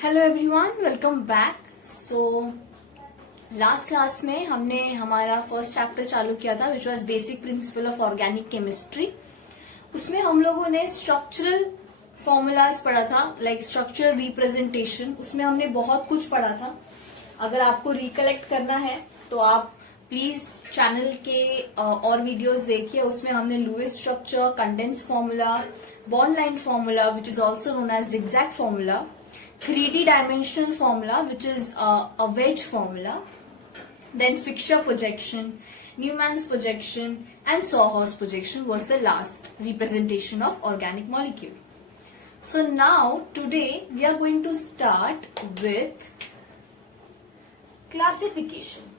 Hello everyone, welcome back. Last class में हमने हमारा फर्स्ट चैप्टर चालू किया था which was basic principle of organic chemistry. उसमें हम लोगों ने स्ट्रक्चरल फॉर्मूलाज पढ़ा था, लाइक स्ट्रक्चरल रिप्रेजेंटेशन। उसमें हमने बहुत कुछ पढ़ा था। अगर आपको रिकलेक्ट करना है तो आप प्लीज चैनल के और वीडियोस देखिए। उसमें हमने Lewis structure, condense formula, bond line formula which is also known as zigzag formula, 3D dimensional formula which is a wedge formula, then fixture projection, Newman's projection and Sawhorse projection was the last representation of organic molecule. So now today we are going to start with classification.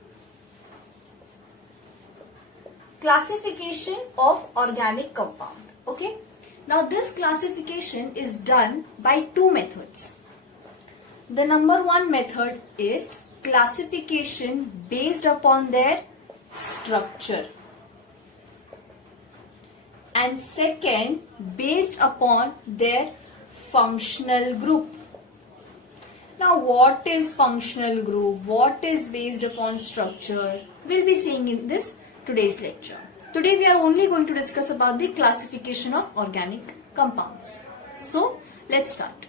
Classification of organic compound. Okay. Now this classification is done by two methods. The number one method is classification based upon their structure, and second based upon their functional group. Now what is functional group? What is based upon structure? We'll be seeing in this today's lecture. Today we are only going to discuss about the classification of organic compounds. So let's start.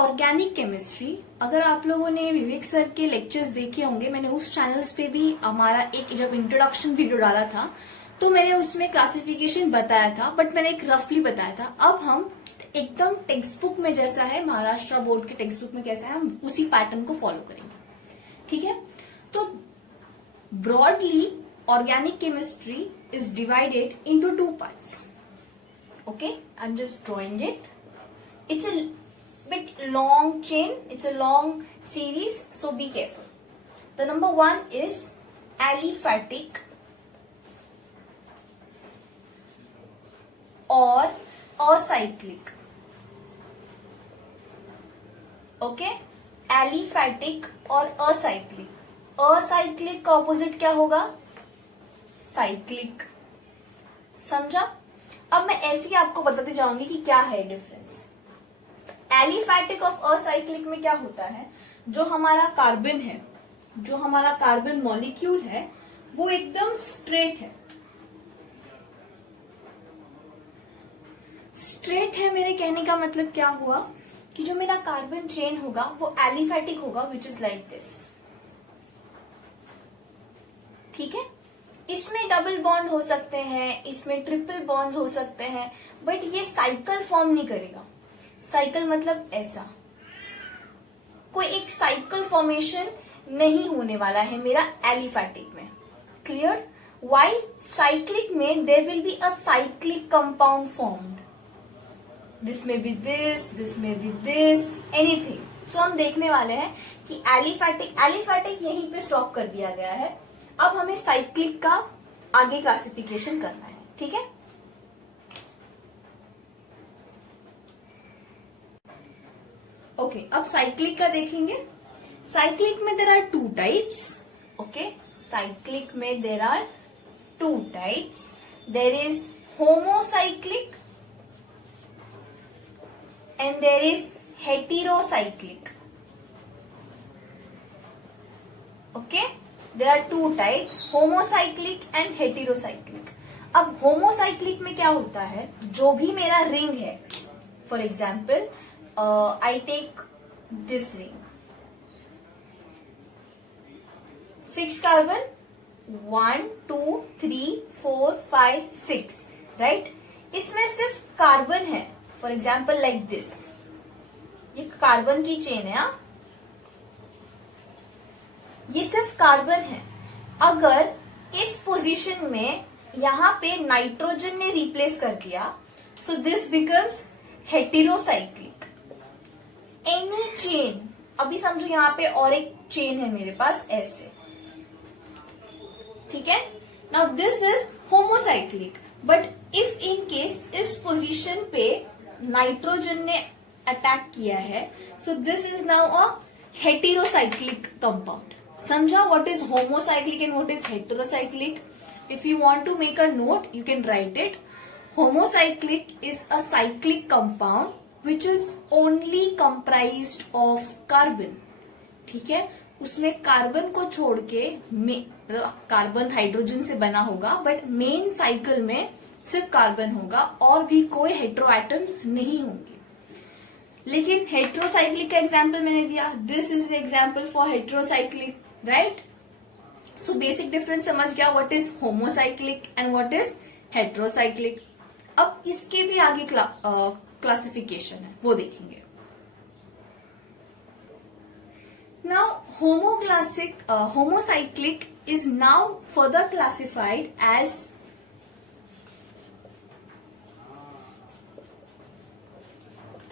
Organic chemistry, अगर आप लोगों ने विवेक sir के lectures देखे होंगे, मैंने उस channels पे भी हमारा एक जब इंट्रोडक्शन वीडियो डाला था तो मैंने उसमें क्लासिफिकेशन बताया था, बट मैंने एक रफली बताया था। अब हम एकदम टेक्स्ट बुक में जैसा है, महाराष्ट्र बोर्ड के टेक्स्ट बुक में कैसा है, हम उसी पैटर्न को फॉलो करेंगे। ठीक है, तो broadly organic chemistry is divided into two parts. Okay, I am just drawing it. It's a bit long chain, it's a long series, so be careful. The number one is aliphatic or acyclic. Okay, aliphatic और acyclic. Acyclic का opposite क्या होगा? Cyclic. समझा? अब मैं ऐसे ही आपको बताते जाऊंगी कि क्या है डिफरेंस. एलिफैटिक ऑफ असाइक्लिक में क्या होता है, जो हमारा कार्बन है, जो हमारा कार्बन मॉलिक्यूल है, वो एकदम स्ट्रेट है. स्ट्रेट है मेरे कहने का मतलब क्या हुआ कि जो मेरा कार्बन चेन होगा वो एलिफैटिक होगा, विच इज लाइक दिस. ठीक है, इसमें डबल बॉन्ड हो सकते हैं, इसमें ट्रिपल बॉन्ड हो सकते हैं, बट ये साइकिल फॉर्म नहीं करेगा. साइकिल मतलब ऐसा, कोई एक साइकिल फॉर्मेशन नहीं होने वाला है मेरा एलिफैटिक में. क्लियर? वाई साइक्लिक में there will be a cyclic compound formed. This में बी दिस में बी दिस, एनीथिंग. सो हम देखने वाले हैं कि एलिफैटिक यहीं पे स्टॉप कर दिया गया है. अब हमें साइक्लिक का आगे क्लासिफिकेशन करना है. ठीक है, ओके. अब साइक्लिक का देखेंगे. साइक्लिक में there are two types. Okay, cyclic में there are two types. There is homocyclic and there is heterocyclic. Okay, there are two types, homocyclic and heterocyclic. अब होमोसाइक्लिक में क्या होता है, जो भी मेरा रिंग है, for example I take this ring, 6 carbon, 1 2 3 4 5 6, right? इसमें सिर्फ कार्बन है. फॉर एग्जाम्पल लाइक दिस, ये कार्बन की चेन है. ये सिर्फ कार्बन है. अगर इस पोजीशन में यहां पे नाइट्रोजन ने रिप्लेस कर दिया, so this becomes heterocyclic. Any chain, अभी समझो यहाँ पे और एक चेन है मेरे पास ऐसे. ठीक है, now this is homocyclic. But if in case इस पोजीशन पे नाइट्रोजन ने अटैक किया है, so this is now a heterocyclic compound. समझा what is homocyclic and what is heterocyclic? If you want to make a note, you can write it. Homocyclic is a cyclic compound which is only comprised of carbon. ठीक है, उसमें carbon को छोड़ के मतलब carbon hydrogen से बना होगा, बट मेन साइकिल में सिर्फ कार्बन होगा और भी कोई हेट्रो एटम्स नहीं होंगे। लेकिन हेट्रोसाइक्लिक का एग्जाम्पल मैंने दिया, this is the example for heterocyclic, right. So basic difference समझ गया, what is homocyclic and what is heterocyclic. अब इसके भी आगे क्लासिफिकेशन है, वो देखेंगे। Now homocyclic is now further classified as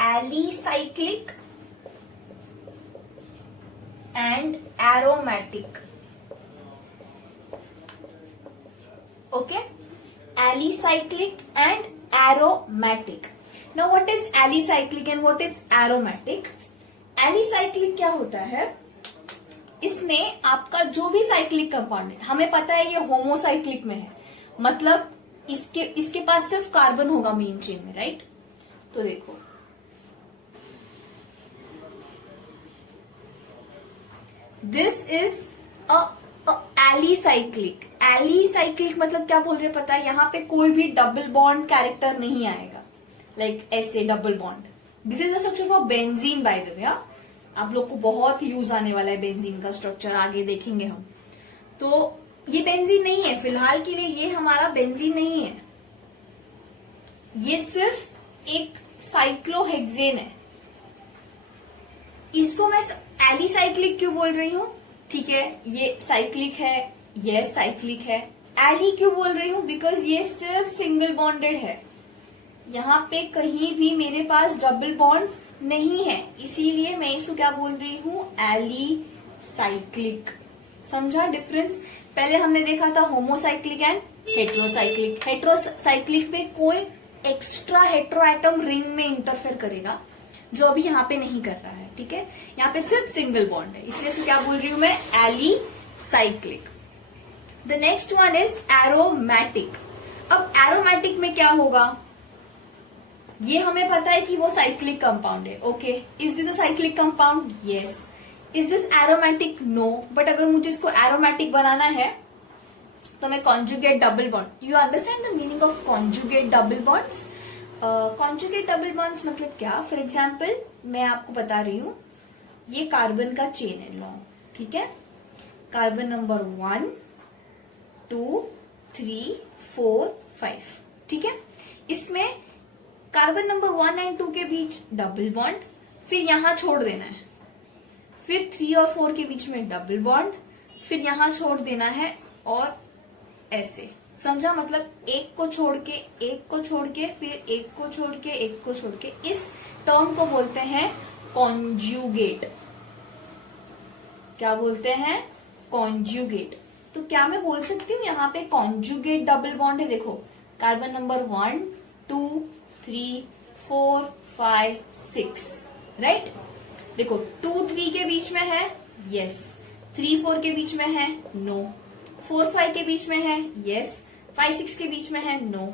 alicyclic and aromatic. Okay, alicyclic and aromatic. Now what is alicyclic and what is aromatic? Alicyclic क्या होता है, इसमें आपका जो भी साइक्लिक कंपाउंड है, हमें पता है ये होमोसाइक्लिक में है, मतलब इसके पास सिर्फ कार्बन होगा मेन चेन में, राइट। तो देखो दिस इज एलिसाइक्लिक। एलिसाइक्लिक मतलब क्या बोल रहे हैं पता है, यहाँ पे कोई भी डबल बॉन्ड कैरेक्टर नहीं आएगा, लाइक ऐसे double bond. This is the structure for benzene by the way. आप लोग को बहुत यूज आने वाला है बेंजीन का स्ट्रक्चर, आगे देखेंगे हम। तो ये बेंजीन नहीं है, फिलहाल के लिए ये हमारा बेंजीन नहीं है, ये सिर्फ एक साइक्लोहेक्सेन है। इसको मैं एलिसाइक्लिक क्यों बोल रही हूँ? ठीक है, ये साइक्लिक है, ये साइक्लिक है। एली क्यों बोल रही हूँ? बिकॉज ये सिर्फ सिंगल बॉन्डेड है, यहाँ पे कहीं भी मेरे पास डबल बॉन्ड्स नहीं है, इसीलिए मैं इसको क्या बोल रही हूँ, एलिसाइक्लिक। समझा डिफरेंस? पहले हमने देखा था होमोसाइक्लिक एंड हेट्रोसाइक्लिक। हेट्रोसाइक्लिक में कोई एक्स्ट्रा हेट्रो एटम रिंग में इंटरफेयर करेगा, जो अभी यहाँ पे नहीं कर रहा है। ठीक है, यहाँ पे सिर्फ सिंगल बॉन्ड है, इसलिए इसको क्या बोल रही हूं मैं, alicyclic. The next one is aromatic. अब एरोमेटिक में क्या होगा, ये हमें पता है कि वो साइक्लिक कंपाउंड है। Okay, is this a cyclic compound? Yes. Is this aromatic? No. But अगर मुझे इसको एरोमेटिक बनाना है तो मैं conjugate double bond. You understand the meaning of conjugate double bonds? Conjugate double bonds मतलब क्या? फॉर एग्जाम्पल मैं आपको बता रही हूं, ये कार्बन का चेन है लॉन्ग, ठीक है, कार्बन नंबर 1 2 3 4 5, ठीक है। इसमें कार्बन नंबर 1 एंड 2 के बीच डबल बॉन्ड, फिर यहां छोड़ देना है, फिर 3 और 4 के बीच में डबल बॉन्ड, फिर यहां छोड़ देना है, और ऐसे। समझा? मतलब एक को छोड़ के, एक को छोड़ के, फिर एक को छोड़ के, एक को छोड़ के। इस टर्म को बोलते हैं कॉन्जुगेट। क्या बोलते हैं? कॉन्जुगेट। तो क्या मैं बोल सकती हूँ यहाँ पे कॉन्जुगेट डबल बॉन्ड है? देखो, कार्बन नंबर 1 2 3 4 5 6, राइट। देखो 2 3 के बीच में है, यस। 3 4 के बीच में है, नो। 4 5 के बीच में है, यस। 5 6 के बीच में है, नो।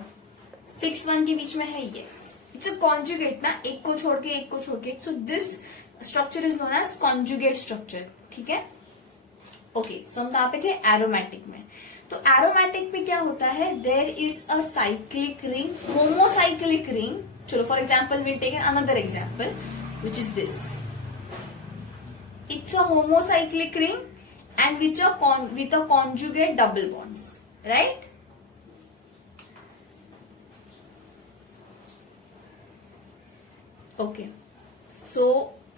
6 1 के बीच में है, यस। इट्स अ कॉन्जुगेट ना, एक को छोड़ के, एक को छोड़ के। So this structure is known as conjugate structure, ठीक है। ओके, सो हम कहाँ पे थे? एरोमेटिक में। तो एरोमेटिक में क्या होता है? There is a cyclic ring, homocyclic ring. चलो for example will take another example which is this. It's a homocyclic ring and with a conjugate double bonds, right? Okay, so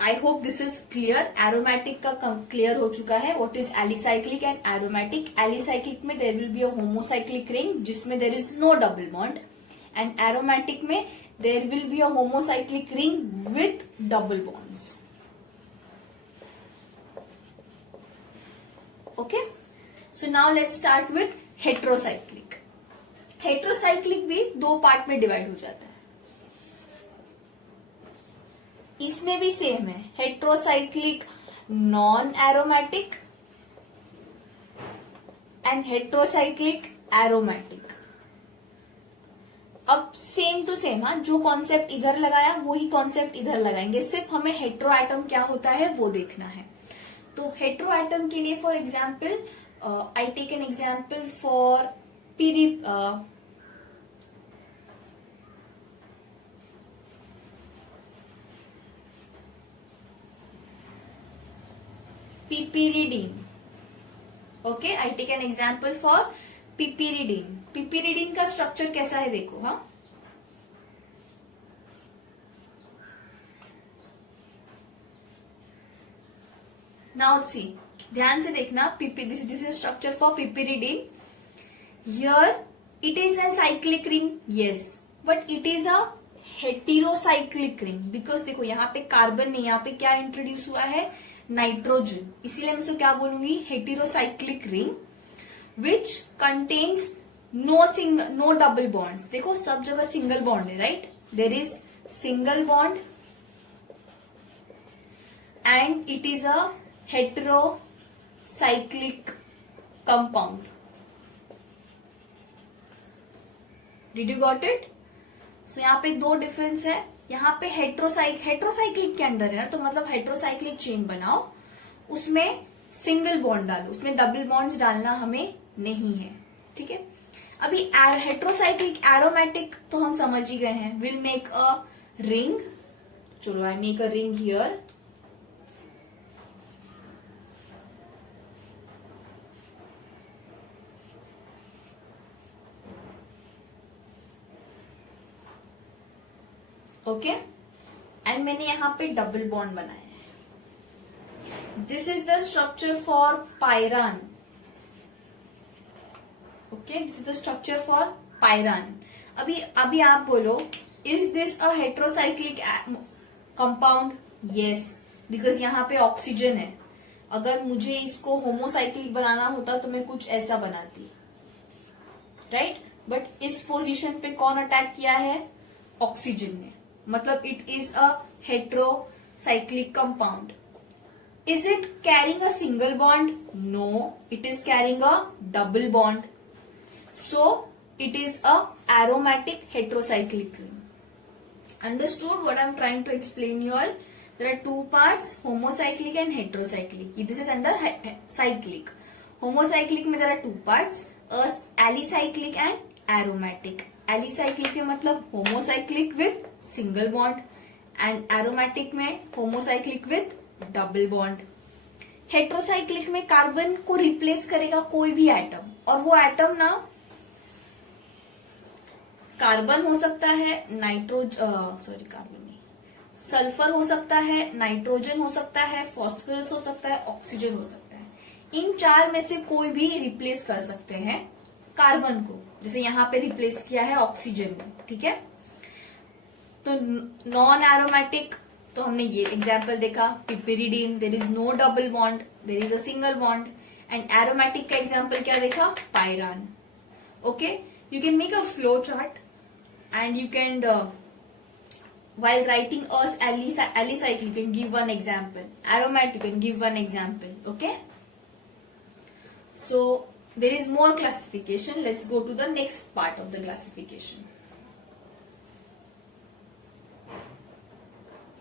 I hope this is clear. Aromatic का clear हो चुका है. What is alicyclic and aromatic? Alicyclic में there will be a homocyclic ring जिसमें there is no double bond, and aromatic में there will be a homocyclic ring with double bonds. Okay, so now let's start with heterocyclic. Heterocyclic भी 2 part में divide हो जाता है। इसमें भी same है, heterocyclic non aromatic and heterocyclic aromatic. अब सेम टू सेम, हाँ, जो कॉन्सेप्ट इधर लगाया वही कॉन्सेप्ट इधर लगाएंगे, सिर्फ हमें हेट्रो एटम क्या होता है वो देखना है। तो हेट्रो एटम के लिए for example I take an example for piperidine. Okay, I take an example for piperidine. Piperidine का स्ट्रक्चर कैसा है देखो, हाँ, नाउ सी, ध्यान से देखना, this is structure for piperidine. Here it is a cyclic ring, yes, but it is a heterocyclic ring, because देखो यहाँ पे कार्बन नहीं, यहाँ पे क्या इंट्रोड्यूस हुआ है, नाइट्रोजन, इसीलिए मैं इसको क्या बोलूंगी, heterocyclic ring which contains no double bonds. देखो सब जगह सिंगल बॉन्ड है, right, there is single bond and it is a heterocyclic compound. Did you got it? So यहाँ पे दो डिफरेंस है, यहाँ पे हेट्रोसाइक्लिक के अंदर है ना, तो मतलब हेट्रोसाइक्लिक चेन बनाओ, उसमें सिंगल बॉन्ड डालो, उसमें डबल बॉन्ड्स डालना हमें नहीं है, ठीक है। अभी हेट्रोसाइक्लिक एरोमेटिक तो हम समझ ही गए हैं, विल मेक अ रिंग, चलो I make a ring here, okay, and मैंने यहां पे डबल बॉन्ड बनाया है। This is the structure for pyran, okay, this is the structure for pyran. अभी आप बोलो, is this a heterocyclic compound? Yes, because यहाँ पे ऑक्सीजन है। अगर मुझे इसको होमोसाइक्लिक बनाना होता तो मैं कुछ ऐसा बनाती, राइट, बट इस पोजीशन पे कौन अटैक किया है, ऑक्सीजन ने, मतलब it is a heterocyclic compound. Is it carrying a single bond? No, it is carrying a double bond, so it is a aromatic heterocyclic ring. Understood what I'm trying to explain here? There are two parts, homocyclic and heterocyclic. This is under cyclic. Homocyclic में there are two parts, alicyclic and aromatic. Alicyclic में मतलब homocyclic with single bond and aromatic में homocyclic with double bond. Heterocyclic में carbon को replace करेगा कोई भी atom, और वो एटम ना कार्बन हो सकता है, कार्बन नहीं, सल्फर हो सकता है, नाइट्रोजन हो सकता है, फॉस्फोरस हो सकता है, ऑक्सीजन हो सकता है। इन चार में से कोई भी रिप्लेस कर सकते हैं कार्बन को, जैसे यहाँ पे रिप्लेस किया है ऑक्सीजन में, ठीक है। तो नॉन एरोमेटिक, तो हमने ये एग्जाम्पल देखा, piperidine, there is no double bond, there is a single bond, and aromatic का एग्जाम्पल क्या देखा, pyran. Okay, you can make a flow chart and you can while writing alicyclic you can give one example, aromatic you can give one example, okay. So there is more classification, let's go to the next part of the classification.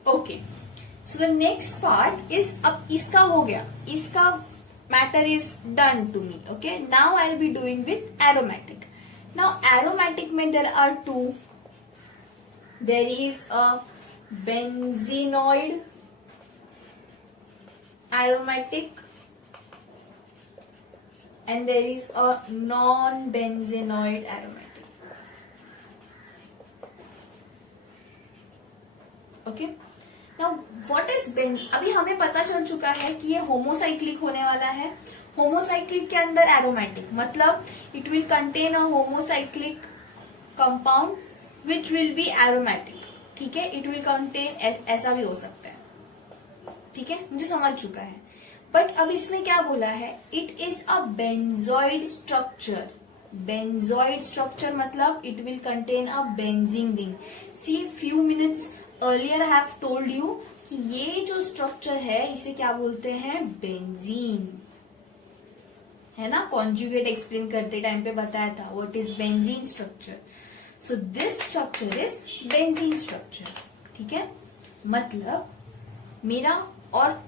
Okay, so the next part is, अब इसका हो गया, इसका matter is done to me, okay. Now I'll be doing with aromatic. Now aromatic में there are two, there is a benzenoid aromatic and there is a non-benzenoid aromatic, okay. Now what is अभी हमें पता चल चुका है कि ये homocyclic होने वाला है। होमोसाइक्लिक के अंदर एरोमेटिक मतलब it will contain a homocyclic compound which will be aromatic, ठीक है। इट विल कंटेन, ऐसा भी हो सकता है, ठीक है, मुझे समझ चुका है। बट अब इसमें क्या बोला है, it is a benzoid structure. Benzoid structure मतलब it will contain a benzene ring. See few minutes earlier I have told you कि ये जो स्ट्रक्चर है इसे क्या बोलते हैं, बेंजीन, है ना। कॉन्जुगेट एक्सप्लेन करते टाइम पे बताया था what is benzene structure. So this structure is benzene structure. ठीक है, मतलब मेरा और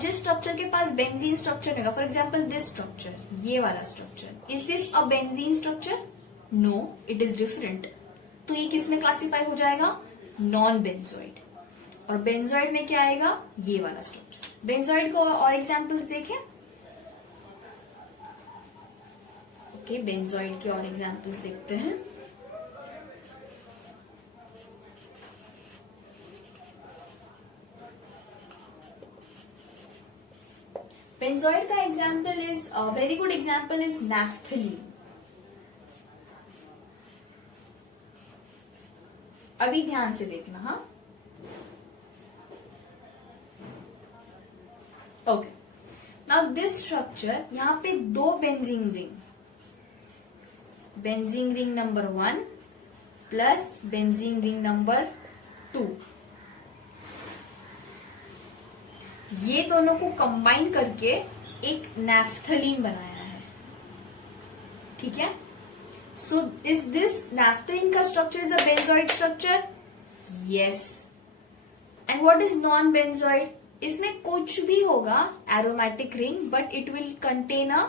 जिस स्ट्रक्चर के पास बेंजीन स्ट्रक्चर होगा, फॉर एग्जाम्पल दिस स्ट्रक्चर, ये वाला structure, is this a benzene structure? No, it is different. तो ये किस में क्लासिफाई हो जाएगा? Non benzoate. और बेंजोइड में क्या आएगा? ये वाला स्ट्रक्चर. बेंजोइड को और एग्जाम्पल्स देखें. ओके, बेंजोइड के और एग्जाम्पल्स देखते हैं. बेंजोइड का example is very good example is naphthalene. अभी ध्यान से देखना. हाँ, ओके. नाउ दिस स्ट्रक्चर, यहां पे दो benzene ring, benzene ring number 1 plus benzene ring number 2, ये दोनों को कंबाइन करके एक नैफ्थलीन बनाया है. ठीक है, सो इज दिस नैफ्थलीन का structure is a benzoid structure? Yes. And what is non benzoid? इसमें कुछ भी होगा aromatic ring, but it will contain a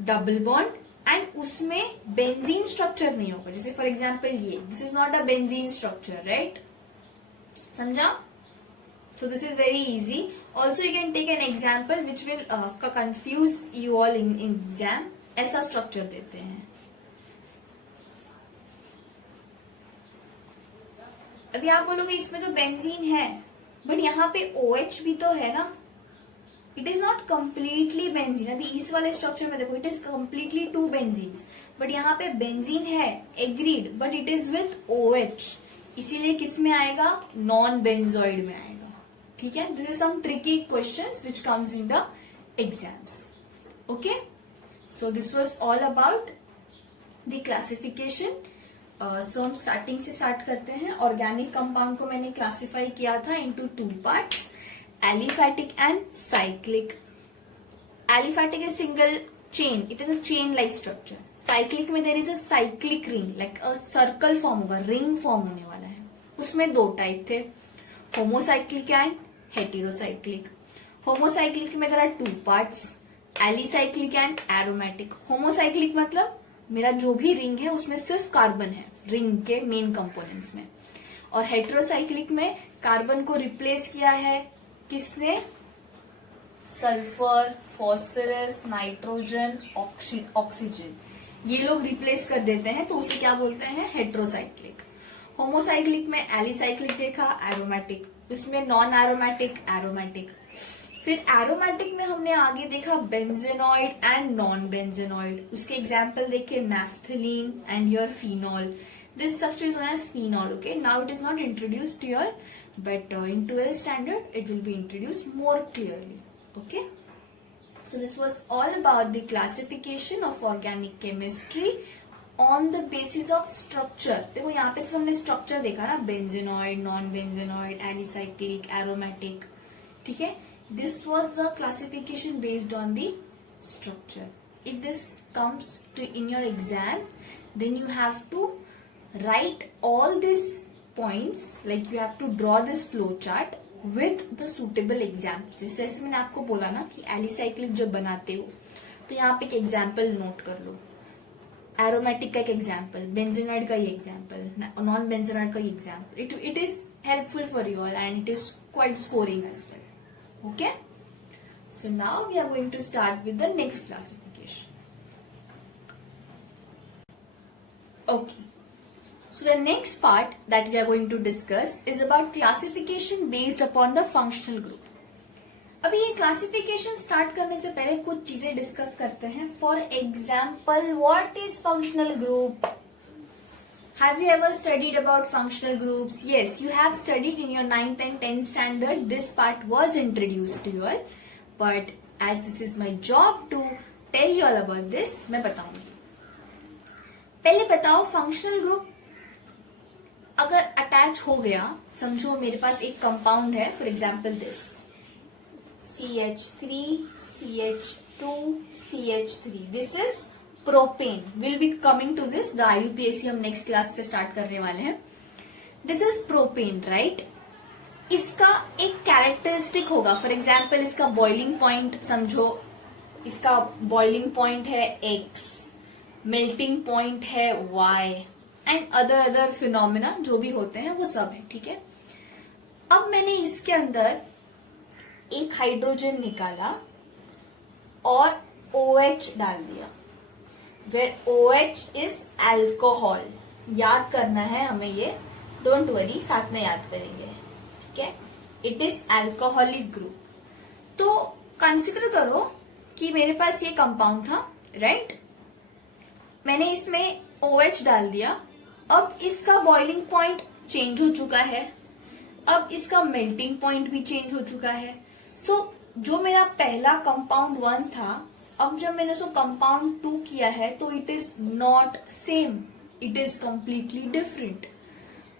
double bond and उसमें बेंजीन स्ट्रक्चर नहीं होगा. जैसे फॉर एग्जाम्पल ये, this is not a benzene structure, right? समझा? So this is very easy. Also you can take an example which will confuse you all in exam. ऐसा structure देते हैं. अभी आप बोलोगे इसमें तो बेंजीन है, बट यहाँ पे OH भी तो है ना. It is not completely benzene. अभी इस वाले स्ट्रक्चर में देखो, it is completely 2 benzenes, but यहाँ पे बेंजीन है, agreed, but it is with OH. इसीलिए किस में आएगा? नॉन बेंजोइड में आएगा. ठीक है, this is some tricky questions which comes in the exams. Okay, so this was all about the classification. So हम स्टार्टिंग से स्टार्ट करते हैं. ऑर्गेनिक कंपाउंड को मैंने क्लासिफाई किया था into 2 parts, aliphatic and cyclic. Aliphatic is single chain, it is a chain like structure. Cyclic में there is a cyclic ring, like a circle form होगा, रिंग फॉर्म होने वाला है. उसमें 2 टाइप थे, होमोसाइक्लिक एंड हेटेरोसाइक्लिक. होमोसाइक्लिक में there are 2 parts, alicyclic and aromatic. Homocyclic मतलब मेरा जो भी रिंग है उसमें सिर्फ कार्बन है रिंग के मेन कंपोनेंट्स में. और हेटेरोसाइक्लिक में कार्बन को रिप्लेस किया है किसने? सल्फर, फॉस्फोरस, नाइट्रोजन, ऑक्सीजन, ये लोग रिप्लेस कर देते हैं, तो उसे क्या बोलते हैं? हेटेरोसाइक्लिक. होमोसाइक्लिक में एलिसाइक्लिक देखा, एरोमेटिक, उसमें नॉन एरोमेटिक, एरोमेटिक. फिर एरोमेटिक में हमने आगे देखा बेंजेनॉइड एंड नॉन बेंजेनॉइड. उसके एग्जाम्पल देखे naphthalene and your phenol. This structure is known as phenol. Okay, now it is not introduced here, but in 12th standard it will be introduced more clearly. Okay, so this was all about the classification of organic chemistry on the basis of structure. देखो यहाँ पे सिर्फ हमने structure देखा ना, benzenoid, non benzenoid, alicyclic, aromatic. ठीक है, this was the classification based on the structure. If this comes to in your exam, then you have to write all this points, like you have to draw this flow chart with the suitable example. जैसे मैंने आपको बोला ना कि alicyclic जब बनाते हो तो यहाँ पे एक एग्जाम्पल नोट कर लो, एरोमेटिक का एक एग्जाम्पल, बेंजेनॉइड का ही एग्जाम्पल, नॉन बेंजेनॉइड का ही example. It is helpful for you all and it is quite scoring as well. Okay, so now we are going to start with the next classification. Okay, so the next part that we are going to discuss is about classification based upon the functional group. अभी ये classification start करने से पहले कुछ चीजें discuss करते हैं. For example, what is functional group? Have you ever studied about functional groups? Yes, you have studied in your 9th and 10th standard. This part was introduced to you all, but as this is my job to tell you all about this, मैं बताऊंगी. पहले बताओ, functional group अगर attach हो गया, समझो मेरे पास एक कंपाउंड है, for example this CH3, CH2, CH3, this is propane, will be coming to this, the IUPAC हम नेक्स्ट क्लास से स्टार्ट करने वाले हैं. This is propane, right. इसका एक कैरेक्टरिस्टिक होगा. फॉर एग्जाम्पल इसका बॉइलिंग पॉइंट समझो, इसका बॉइलिंग पॉइंट है X, मेल्टिंग पॉइंट है Y, एंड अदर फिनोमिना जो भी होते हैं वो सब है. ठीक है. अब मैंने इसके अंदर एक हाइड्रोजन निकाला और OH डाल दिया, वेयर OH इज अल्कोहल. याद करना है हमें ये, डोंट वरी, साथ में याद करेंगे. ठीक है. It is alcoholic group. तो कंसिडर करो कि मेरे पास ये कंपाउंड था, राइट. मैंने इसमें OH डाल दिया. अब इसका बॉइलिंग पॉइंट चेंज हो चुका है, अब इसका मेल्टिंग पॉइंट भी चेंज हो चुका है. सो जो मेरा पहला कंपाउंड 1 था, अब जब मैंने उसको कंपाउंड 2 किया है तो it is not same, it is completely different.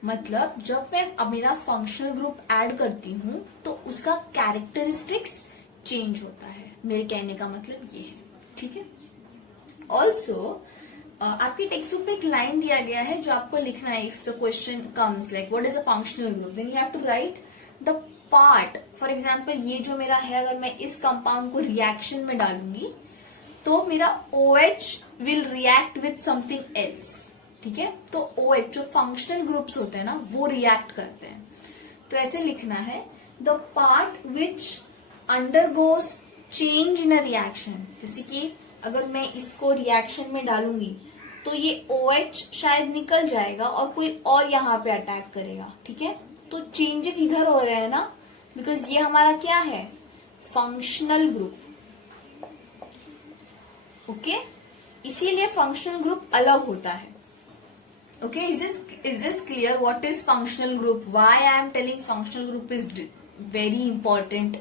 मतलब जब मैं अब मेरा फंक्शनल ग्रुप ऐड करती हूं तो उसका कैरेक्टरिस्टिक्स चेंज होता है. मेरे कहने का मतलब ये है. ठीक है. ऑल्सो आपकी टेक्स्ट बुक में एक लाइन दिया गया है जो आपको लिखना है. If the question comes like what is a functional group, then you have to write the part. For example ये जो मेरा है, अगर मैं इस कंपाउंड को रिएक्शन में डालूंगी तो मेरा OH will react with something else. ठीक है. तो OH जो फंक्शनल ग्रुप्स होते हैं ना, वो रिएक्ट करते हैं. तो ऐसे लिखना है, the part which undergoes change in a reaction. जैसे कि अगर मैं इसको रिएक्शन में डालूंगी तो ये OH शायद निकल जाएगा और कोई और यहाँ पे अटैक करेगा. ठीक है. तो चेंजेस इधर हो रहे हैं ना, बिकॉज ये हमारा क्या है, फंक्शनल ग्रुप. ओके. इसीलिए फंक्शनल ग्रुप अलग होता है. Okay. Is this clear what is functional group, why I am telling functional group is very important.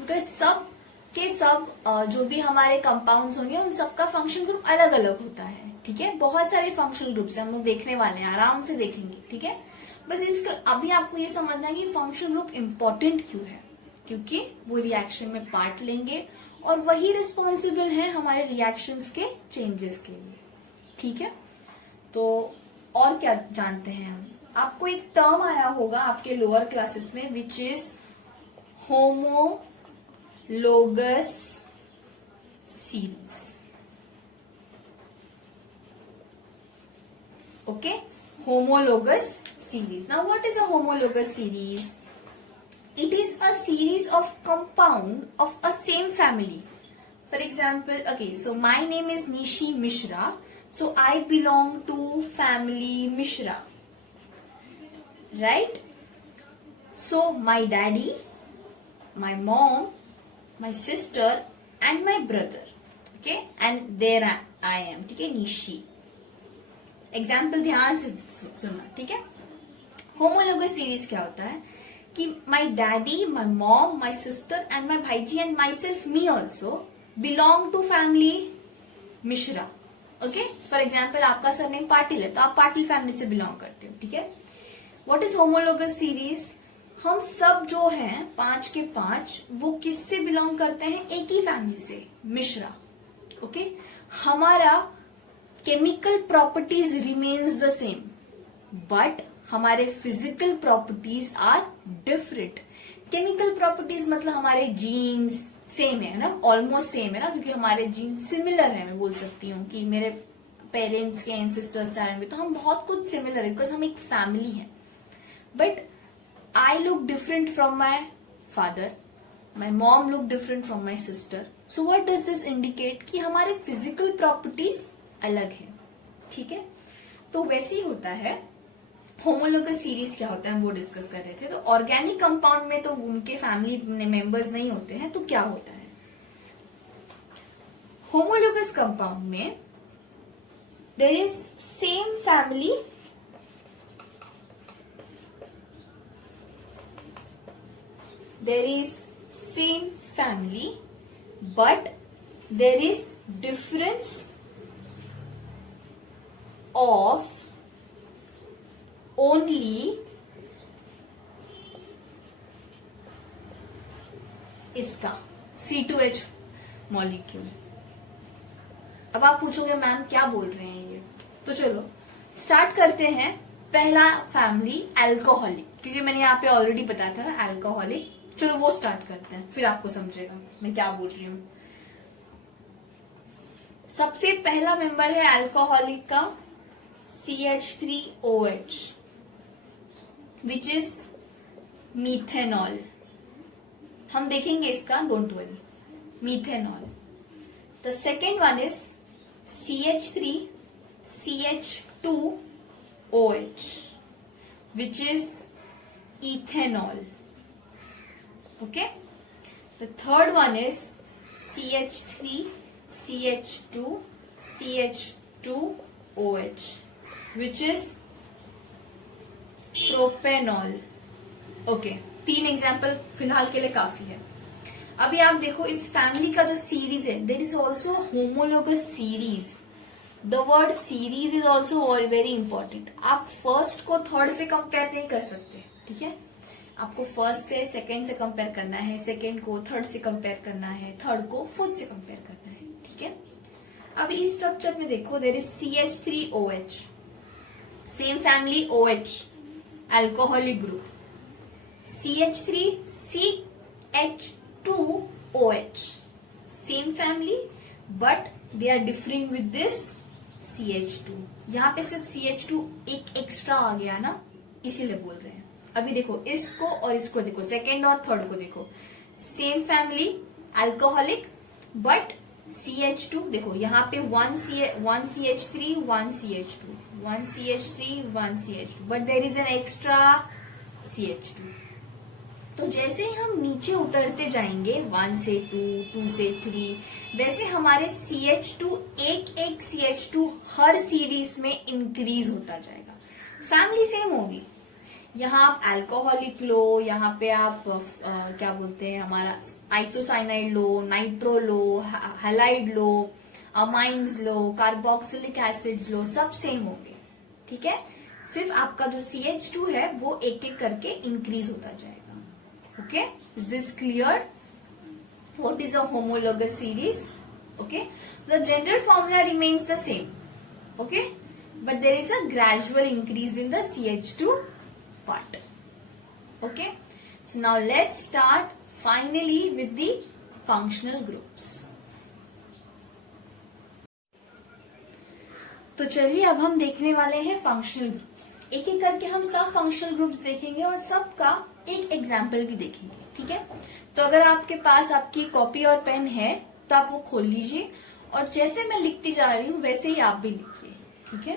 Because सब के सब जो भी हमारे कंपाउंड्स होंगे उन सबका फंक्शन ग्रुप अलग अलग होता है. ठीक है. बहुत सारे फंक्शनल ग्रुप्स हम लोग देखने वाले हैं, आराम से देखेंगे. ठीक है. बस इसका अभी आपको ये समझना है कि फंक्शनल ग्रुप इंपॉर्टेंट क्यों है, क्योंकि वो रिएक्शन में पार्ट लेंगे और वही रिस्पॉन्सिबल है हमारे रिएक्शंस के चेंजेस के लिए. ठीक है. तो और क्या जानते हैं हम, आपको एक टर्म आया होगा आपके लोअर क्लासेस में which is homologous series. Okay. homologous series. Now what is a homologous series? It is a series of compound of a same family. For example, okay, so my name is Nishi Mishra, so I belong to family Mishra, right? So my daddy, my mom, my sister and my brother, okay, and there I am. ठीक है. Nishi. Example ध्यान से सुनना. ठीक है. Homologous series क्या होता है कि my daddy, my mom, my sister and my भाईजी and my self me also belong to family Mishra. Okay. For example आपका सरनेम पाटिल है तो आप पाटिल फैमिली से बिलोंग करते हो. ठीक है. What is homologous series? हम सब जो हैं 5 के 5 वो किससे बिलोंग करते हैं, एक ही फैमिली से, मिश्रा. ओके. हमारा chemical properties remains the same but हमारे physical properties are different. Chemical properties मतलब हमारे जीन्स सेम है ना, ऑलमोस्ट सेम है ना, क्योंकि हमारे जीन्स सिमिलर है. मैं बोल सकती हूँ कि मेरे पेरेंट्स के एंसेस्टर्स आएंगे तो हम बहुत कुछ सिमिलर है बिकॉज हम एक फैमिली है. But I look different from my father, my mom look different from my sister. So what does this indicate कि हमारे फिजिकल प्रॉपर्टीज अलग है. ठीक है. तो वैसे ही होता है होमोलोगस सीरीज. क्या होता है हम वो डिस्कस कर रहे थे. तो ऑर्गेनिक कंपाउंड में तो उनके फैमिली मेंबर्स नहीं होते हैं. तो क्या होता है होमोलोगस कंपाउंड में, there is same family but there is difference of only इसका C2H मॉलिक्यूल. अब आप पूछोगे मैम क्या बोल रहे हैं ये, तो चलो स्टार्ट करते हैं। पहला फैमिली अल्कोहलिक, क्योंकि मैंने यहाँ पे ऑलरेडी बताया था ना अल्कोहलिक। चलो वो स्टार्ट करते हैं, फिर आपको समझेगा मैं क्या बोल रही हूँ। सबसे पहला मेंबर है अल्कोहलिक का CH3OH, विच इज मीथेनॉल। हम देखेंगे इसका, don't worry, methanol. The second one is CH3CH2OH, which is ethanol. Okay. The third one is CH3CH2CH2OH, which is propanol. Okay, 3 example फिलहाल के लिए काफी है। अभी आप देखो इस फैमिली का जो सीरीज है, there is also homologous series. The word series is also very important. आप फर्स्ट को थर्ड से कंपेयर नहीं कर सकते, ठीक है। आपको फर्स्ट से सेकंड से कंपेयर करना है, सेकंड को थर्ड से कंपेयर करना है, थर्ड को फोर्थ से कंपेयर करना है, ठीक है। अब इस स्ट्रक्चर में देखो, there is CH3OH, same family OH, alcoholic group. CH3CH2OH, same family but they are differing with this CH2। यहाँ पे सिर्फ CH2 एक एक्स्ट्रा आ गया ना, इसीलिए बोल रहे हैं। अभी देखो इसको और इसको देखो, सेकेंड और थर्ड को देखो, same family alcoholic but CH2 देखो यहाँ पे 1 CH3 1 CH2, 1 CH3 1 CH2, but there is an extra CH2। तो जैसे ही हम नीचे उतरते जाएंगे 1 से 2, 2 से 3, वैसे हमारे CH2 एक CH2 हर सीरीज में इंक्रीज होता जाएगा। फैमिली सेम होगी, यहाँ आप अल्कोहलिक लो, यहाँ पे आप क्या बोलते हैं हमारा आइसोसाइनाइड लो, नाइट्रो लो, हैलाइड लो, अमाइंस लो, कार्बोक्सिलिक एसिड्स लो, सब सेम होंगे, ठीक है। सिर्फ आपका जो CH2 है वो एक एक करके इंक्रीज होता जाएगा। Okay, is this clear? What is a homologous series? Okay, the general formula remains the same, okay, but there is a gradual increase in the CH2 part. Okay, so now let's start finally with the functional groups. तो चलिए अब हम देखने वाले हैं functional groups. एक एक करके हम सब फंक्शनल ग्रुप्स देखेंगे और सबका एक एग्जाम्पल भी देखेंगे, ठीक है। तो अगर आपके पास आपकी कॉपी और पेन है तो आप वो खोल लीजिए और जैसे मैं लिखती जा रही हूँ वैसे ही आप भी लिखिए, ठीक है।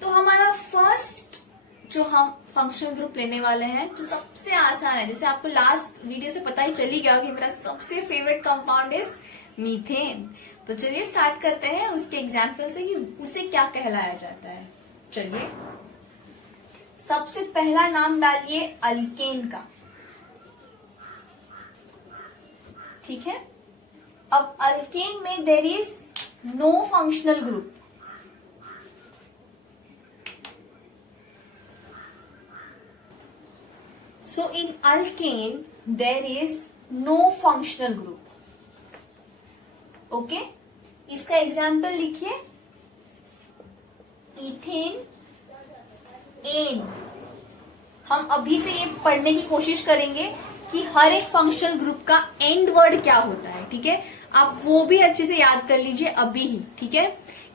तो हमारा फर्स्ट जो हम फंक्शनल ग्रुप लेने वाले हैं, जो सबसे आसान है, जैसे आपको लास्ट वीडियो से पता ही चली गया कि मेरा सबसे फेवरेट कंपाउंड इज मीथेन। तो चलिए स्टार्ट करते हैं उसके एग्जाम्पल से कि उसे क्या कहलाया जाता है। चलिए सबसे पहला नाम डालिए अल्केन का, ठीक है। अब अल्केन में there is no functional group, so in alkane there is no functional group. Okay, इसका एग्जाम्पल लिखिए, इथेन, एन। हम अभी से ये पढ़ने की कोशिश करेंगे कि हर एक फंक्शनल ग्रुप का एंड वर्ड क्या होता है, ठीक है। आप वो भी अच्छे से याद कर लीजिए अभी ही, ठीक है,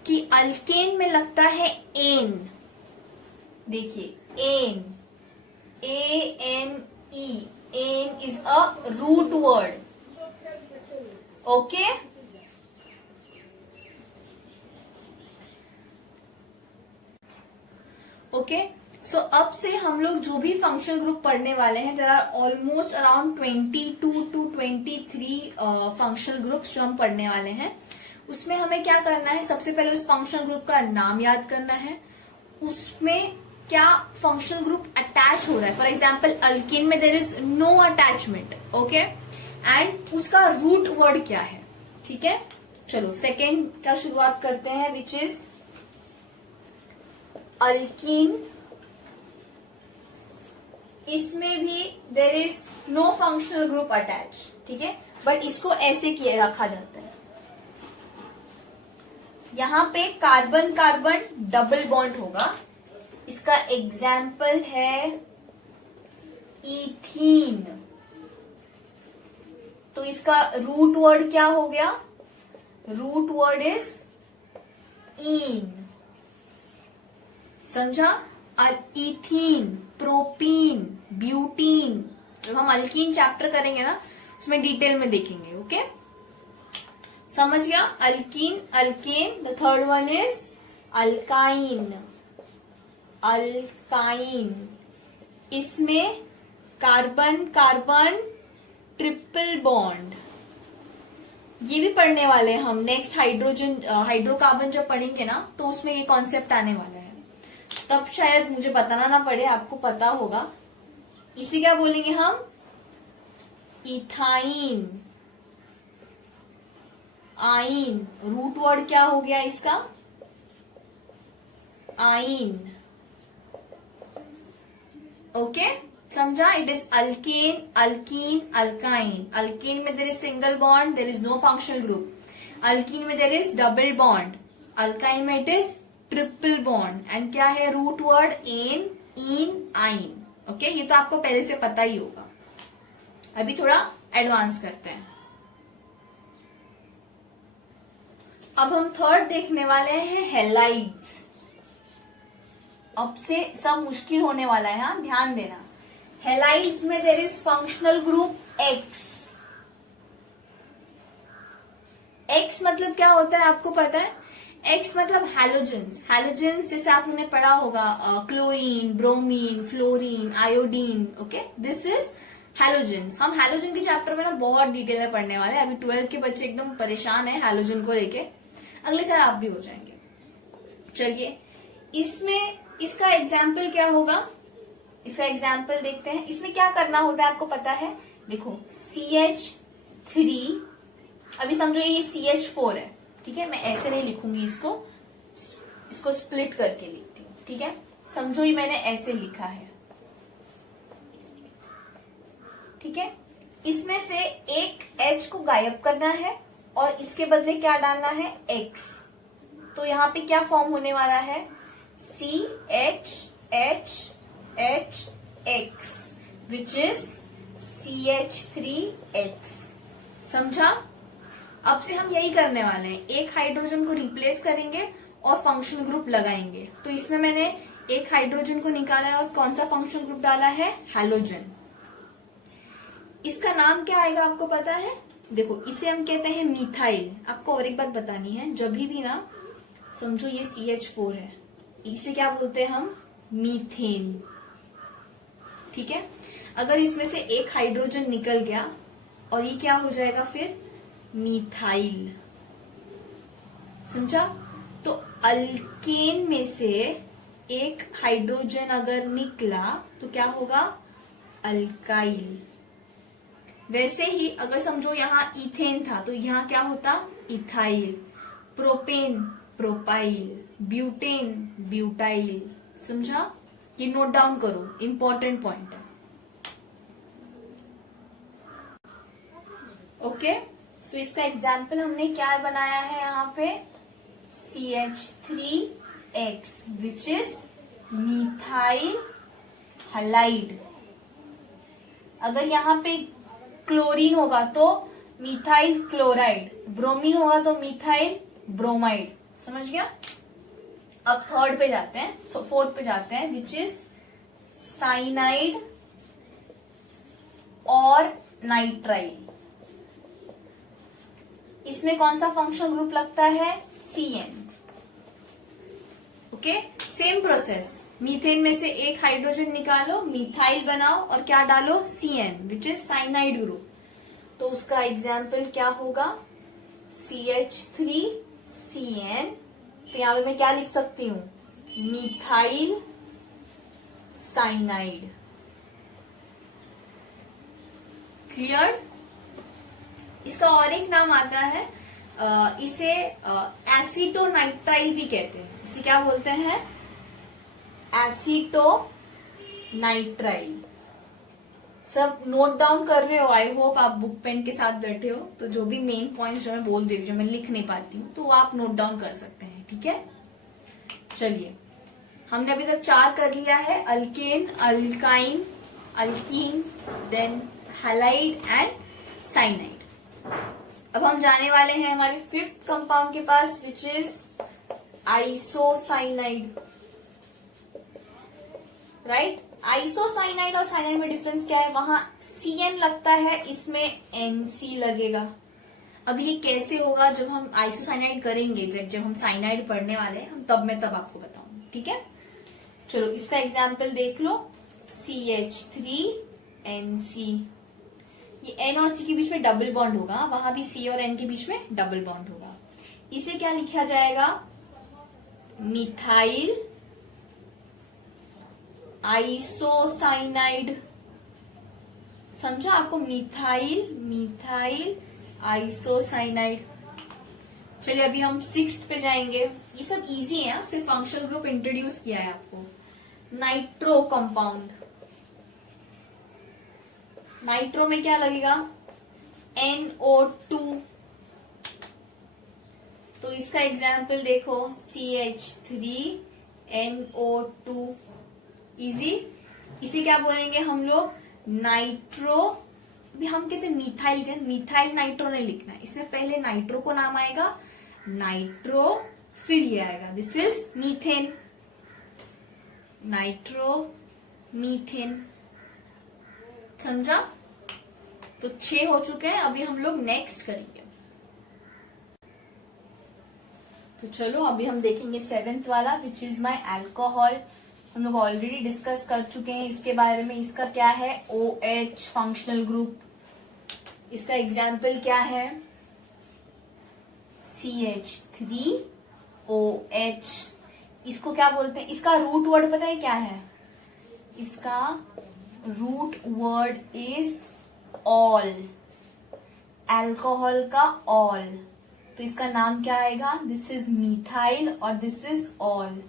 कि अल्केन में लगता है एन। देखिए N, ANE, AN is a root word. Okay? Okay? So अब से हम लोग जो भी फंक्शनल ग्रुप पढ़ने वाले हैं, there are almost around 22 to 23 functional groups जो हम पढ़ने वाले हैं। उसमें हमें क्या करना है, सबसे पहले उस फंक्शनल ग्रुप का नाम याद करना है, उसमें क्या फंक्शनल ग्रुप अटैच हो रहा है। फॉर एग्जाम्पल अल्किन में there is no attachment, okay, and उसका रूट वर्ड क्या है, ठीक है। चलो सेकेंड का शुरुआत करते हैं, विच इज अल्कीन। इसमें भी there is no functional group attach, ठीक है, बट इसको ऐसे किए रखा जाता है, यहाँ पे कार्बन कार्बन डबल बॉन्ड होगा, इसका एग्जाम्पल है इथीन। तो इसका रूट वर्ड क्या हो गया? Root word is in. समझा? Ethene, propene, butene. जब हम अल्कीन चैप्टर करेंगे ना उसमें डिटेल में देखेंगे। ओके, समझ गया? Alkyne, alkane. The third one is alkyne. Alkyne, इसमें कार्बन कार्बन ट्रिपल बॉन्ड, ये भी पढ़ने वाले हैं हम नेक्स्ट। हाइड्रोजन हाइड्रोकार्बन जब पढ़ेंगे ना तो उसमें ये कॉन्सेप्ट आने वाला है, तब शायद मुझे बताना ना पड़े, आपको पता होगा। इसे क्या बोलेंगे हम? इथाइन। आइन, रूट वर्ड क्या हो गया इसका? आइन। ओके, समझा? It is alkane, alkene, alkyne. Alkane में there is single bond, there is no functional group. Alkene में there is double bond, alkyne में it is triple bond. And क्या है रूट वर्ड? एन, इन, आइन। Okay, ये तो आपको पहले से पता ही होगा। अभी थोड़ा एडवांस करते हैं। अब हम थर्ड देखने वाले हैं हेलाइड्स। अब से सब मुश्किल होने वाला है, हाँ ध्यान देना। हेलाइड्स में there is functional group x. X मतलब क्या होता है आपको पता है? एक्स मतलब हैलोजेंस। हैलोजेंस जैसे आपने पढ़ा होगा, chlorine, bromine, fluorine, iodine. Okay, this is halogens. हम हैलोजन के चैप्टर में ना बहुत डिटेल में पढ़ने वाले हैं। अभी 12th के बच्चे एकदम परेशान है हैलोजन को लेके, अगले साल आप भी हो जाएंगे। चलिए, इसमें इसका एग्जाम्पल क्या होगा? इसका एग्जाम्पल देखते हैं। इसमें क्या करना होता है आपको पता है? देखो, CH3, अभी समझो ये CH4 है, ठीक है? मैं ऐसे नहीं लिखूंगी इसको स्प्लिट करके लिखती हूँ, ठीक है? समझो ये मैंने ऐसे लिखा है, ठीक है? इसमें से एक H को गायब करना है और इसके बदले क्या डालना है? X। तो यहाँ पे क्या फॉर्म होने वाला है? CHHHX, which is CH3X। समझा? अब से हम यही करने वाले हैं, एक हाइड्रोजन को रिप्लेस करेंगे और फंक्शनल ग्रुप लगाएंगे। तो इसमें मैंने एक हाइड्रोजन को निकाला है और कौन सा फंक्शनल ग्रुप डाला है? हैलोजन। इसका नाम क्या आएगा आपको पता है? देखो, इसे हम कहते हैं मिथाइल। आपको और एक बात बतानी है, जब भी ना समझो ये CH4 है, इसे क्या बोलते हैं हम? मीथेन। ठीक है? अगर इसमें से एक हाइड्रोजन निकल गया और ये क्या हो जाएगा फिर? मिथाइल। समझा? तो अल्केन में से एक हाइड्रोजन अगर निकला तो क्या होगा? अल्काइल। वैसे ही अगर समझो यहाँ इथेन था तो यहाँ क्या होता? Ethyl. Propane, propyl. Butane, butyl. समझा? ये नोट डाउन करो, इंपॉर्टेंट पॉइंट है। ओके, सो इसका एग्जाम्पल हमने क्या बनाया है यहाँ पे? CH3X, which is methyl halide. अगर यहाँ पे क्लोरीन होगा तो मिथाइल क्लोराइड, ब्रोमीन होगा तो मिथाइल ब्रोमाइड। समझ गया? अब थर्ड पे जाते हैं, फोर्थ पे जाते हैं, विच इज साइनाइड और नाइट्राइल। इसमें कौन सा फंक्शन ग्रुप लगता है? CN। Okay, same process. Methane में से एक हाइड्रोजन निकालो, मिथाइल बनाओ और क्या डालो? CN, which is cyanide group. तो उसका एग्जाम्पल क्या होगा? CH3CN। तो यहां पे मैं क्या लिख सकती हूँ? Methyl cyanide. क्लियर? इसका और एक नाम आता है, इसे एसीटोनाइट्राइल भी कहते हैं। इसे क्या बोलते हैं? एसीटोनाइट्राइल। सब नोट डाउन कर रहे हो? आई होप आप बुक पेन के साथ बैठे हो, तो जो भी मेन पॉइंट्स जो मैं बोल दे रही हूँ, जो मैं लिख नहीं पाती हूँ, तो वो आप नोट डाउन कर सकते हैं, ठीक है। चलिए, हमने अभी तक 4 कर लिया है, alkane, alkyne, alkene, then halide and cyanide. अब हम जाने वाले हैं हमारे 5th कंपाउंड के पास, which is isocyanide, right. Isocyanide और साइनाइड में डिफरेंस क्या है? वहां CN लगता है, इसमें NC लगेगा। अब ये कैसे होगा जब हम आइसोसाइनाइड करेंगे, जब हम साइनाइड पढ़ने वाले हैं, हम तब आपको बताऊंगी, ठीक है। चलो इसका एग्जाम्पल देख लो, CH3NC। ये N और C के बीच में डबल बॉन्ड होगा, वहां भी C और N के बीच में डबल बॉन्ड होगा। इसे क्या लिखा जाएगा? Methyl isocyanide. समझा आपको? Methyl isocyanide. चलिए अभी हम 6th पे जाएंगे। ये सब इजी है, सिर्फ फंक्शनल ग्रुप इंट्रोड्यूस किया है आपको। नाइट्रो कंपाउंड, नाइट्रो में क्या लगेगा? NO2। तो इसका एग्जाम्पल देखो, CH3NO2, इजी। इसे क्या बोलेंगे हम लोग? नाइट्रो। अभी हम कैसे मिथाइल नाइट्रो नहीं लिखना है, इसमें पहले नाइट्रो को नाम आएगा, नाइट्रो, फिर ये आएगा, this is methane, nitro methane. समझा? तो 6 हो चुके हैं, अभी हम लोग नेक्स्ट करेंगे। तो चलो अभी हम देखेंगे 7th वाला, विच इज माई अल्कोहल। हम लोग ऑलरेडी डिस्कस कर चुके हैं इसके बारे में। इसका क्या है? OH functional group. इसका एग्जाम्पल क्या है? CH3OH। इसको क्या बोलते हैं? इसका रूट वर्ड पता है क्या है? इसका root word is ol, alcohol का ऑल। तो इसका नाम क्या आएगा? दिस इज मिथाइल और दिस इज ऑल,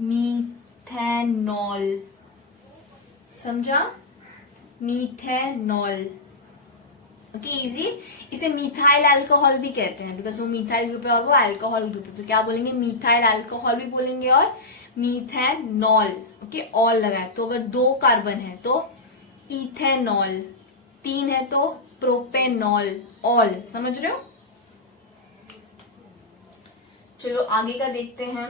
मीथेनॉल। समझा? मीथेनॉल। Okay, easy. इसे मिथाइल अल्कोहल भी कहते हैं, बिकॉज वो मिथाइल ग्रुप है और वो अल्कोहल ग्रुप है। तो क्या बोलेंगे? मिथाइल अल्कोहल भी बोलेंगे और मीथेनॉल। ओके, ऑल लगा है, तो अगर 2 कार्बन है तो इथेनॉल, 3 है तो प्रोपेनॉल, ऑल। समझ रहे हो? चलो आगे का देखते हैं।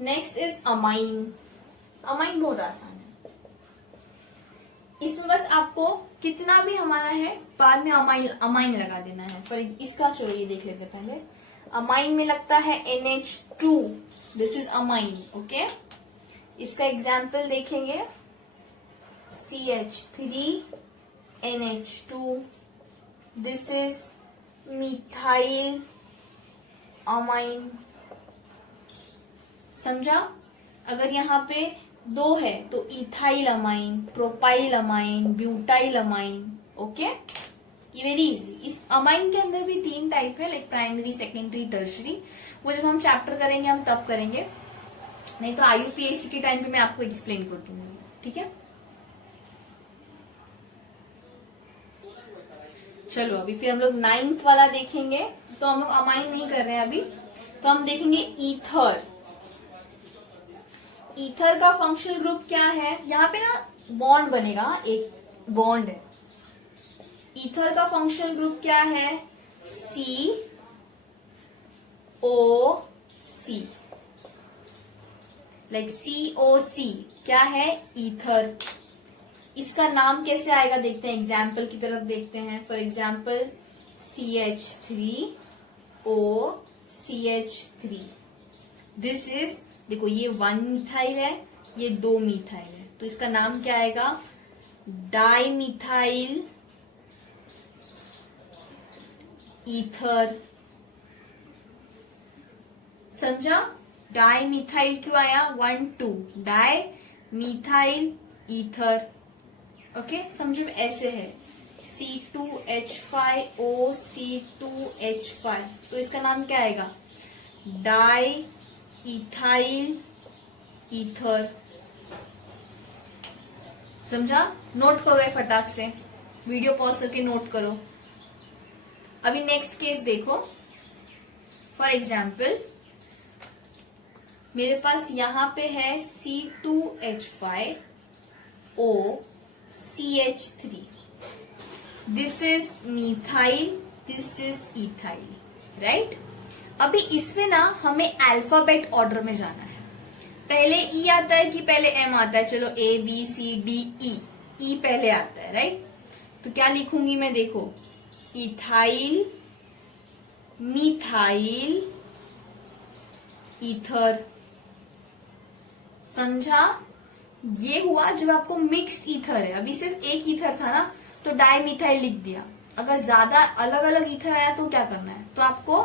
Next is amine. अमाइन बहुत आसान है, इसमें बस आपको कितना भी हमारा है बाद में अमाइन लगा देना है। फॉर इसका चलो ये देख लेते पहले। अमाइन में लगता है NH2, this is amine. Okay, इसका एग्जाम्पल देखेंगे, CH3NH2, this is methyl amine. समझा? अगर यहाँ पे 2 है तो ethyl amine, propyl amine, butyl amine. Okay, ये वेरी इजी। इस अमाइन के अंदर भी 3 टाइप है, लाइक प्राइमरी, सेकेंडरी, टर्शरी। वो जब हम चैप्टर करेंगे हम तब करेंगे, नहीं तो IUPAC के टाइम पे मैं आपको एक्सप्लेन कर दूंगी, ठीक है। चलो अभी फिर हम लोग 9th वाला देखेंगे। तो हम लोग अमाइन नहीं कर रहे हैं अभी, तो हम देखेंगे ईथर। ईथर का फंक्शनल ग्रुप क्या है? यहाँ पे ना बॉन्ड बनेगा, एक बॉन्ड है। ईथर का फंक्शनल ग्रुप क्या है? COC, लाइक COC क्या है? ईथर। इसका नाम कैसे आएगा देखते हैं, एग्जाम्पल की तरफ देखते हैं। For example CH3OCH3, this is, देखो ये 1 मिथाइल है, ये 2 मिथाइल है, तो इसका नाम क्या आएगा? Dimethyl ether. समझा? डाइमिथाइल क्यों आया? 1 2 डाई मिथाइल ईथर। ओके, समझो ऐसे है, C2H5OC2H5, तो इसका नाम क्या आएगा? Di ethyl ether. समझा? नोट करो ये फटाक से, वीडियो पॉज करके नोट करो। अभी नेक्स्ट केस देखो। फॉर एग्जाम्पल मेरे पास यहां पे है C2H5O CH3। This is methyl, this is ethyl, right? अभी इसमें ना हमें अल्फाबेट ऑर्डर में जाना है। पहले ई आता है कि पहले एम आता है? चलो ABCDE, ई पहले आता है, राइट? तो क्या लिखूंगी मैं, देखो, इथाइल, मिथाइल, ईथर। समझा? ये हुआ जब आपको मिक्स्ड ईथर है। अभी सिर्फ एक ईथर था ना, तो डाइमिथाइल लिख दिया। अगर ज्यादा अलग अलग ईथर आया तो क्या करना है? तो आपको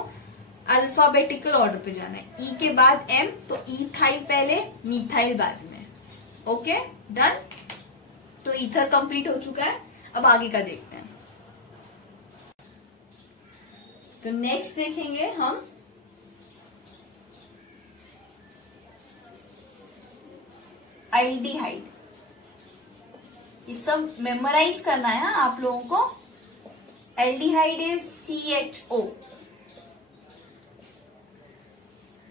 अल्फाबेटिकल ऑर्डर पे जाना है। ई के बाद एम, तो इथाइल पहले, मिथाइल बाद में। Okay, done. तो ईथर कंप्लीट हो चुका है। अब आगे का देखते हैं। तो नेक्स्ट देखेंगे हम एल्डिहाइड। ये सब मेमोराइज करना है आप लोगों को। Aldehyde is CHO।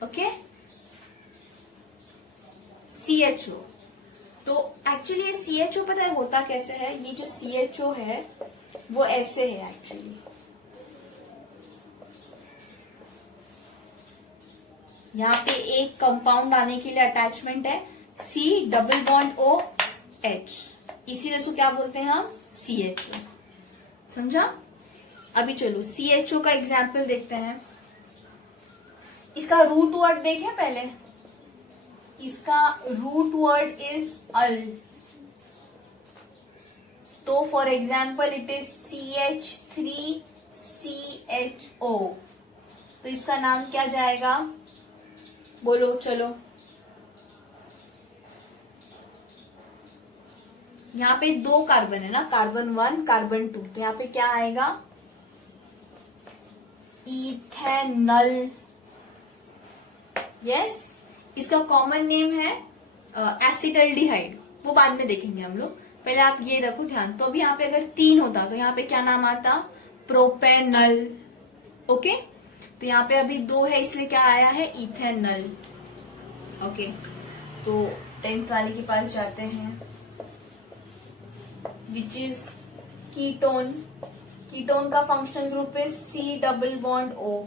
Okay, CHO। तो एक्चुअली ये CHO पता है होता कैसे है? ये जो CHO है वो ऐसे है एक्चुअली। यहाँ पे एक कंपाउंड आने के लिए अटैचमेंट है C+OH, इसीलिए उसको क्या बोलते हैं हम? CHO। समझा? अभी चलो CHO का एग्जाम्पल देखते हैं। इसका रूट वर्ड देखें पहले। इसका रूट वर्ड इज अल। तो for example it is CH3CHO। तो इसका नाम क्या जाएगा? बोलो चलो। यहाँ पे 2 कार्बन है ना, कार्बन 1, कार्बन 2, तो यहाँ पे क्या आएगा? इथेनॉल। यस, इसका कॉमन नेम है एसिटल्डिहाइड, वो बाद में देखेंगे हम लोग। पहले आप ये रखो ध्यान। तो अभी यहाँ पे अगर 3 होता तो यहाँ पे क्या नाम आता? प्रोपेनल। ओके, तो यहाँ पे अभी 2 है, इसलिए क्या आया है? इथेनॉल। ओके, तो 10th वाले के पास जाते हैं, विच इज कीटोन। कीटोन का फंक्शनल ग्रुप है C+O।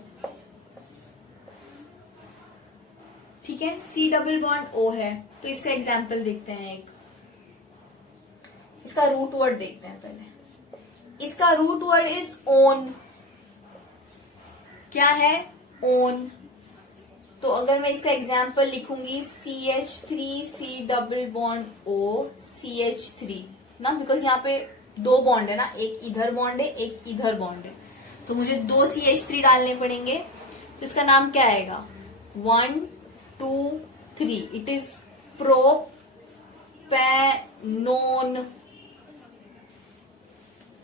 ठीक है, C+O है। तो इसका एग्जाम्पल देखते हैं एक। इसका रूट वर्ड देखते हैं पहले। इसका रूट वर्ड इज ओन। क्या है? ओन। तो अगर मैं इसका एग्जाम्पल लिखूंगी CH3C+O CH3 ना, बिकॉज यहाँ पे 2 बॉन्ड है ना, एक इधर बॉन्ड है, एक इधर बॉन्ड है, तो मुझे 2 CH3 डालने पड़ेंगे। तो इसका नाम क्या आएगा? 1 2 3। It is propanone.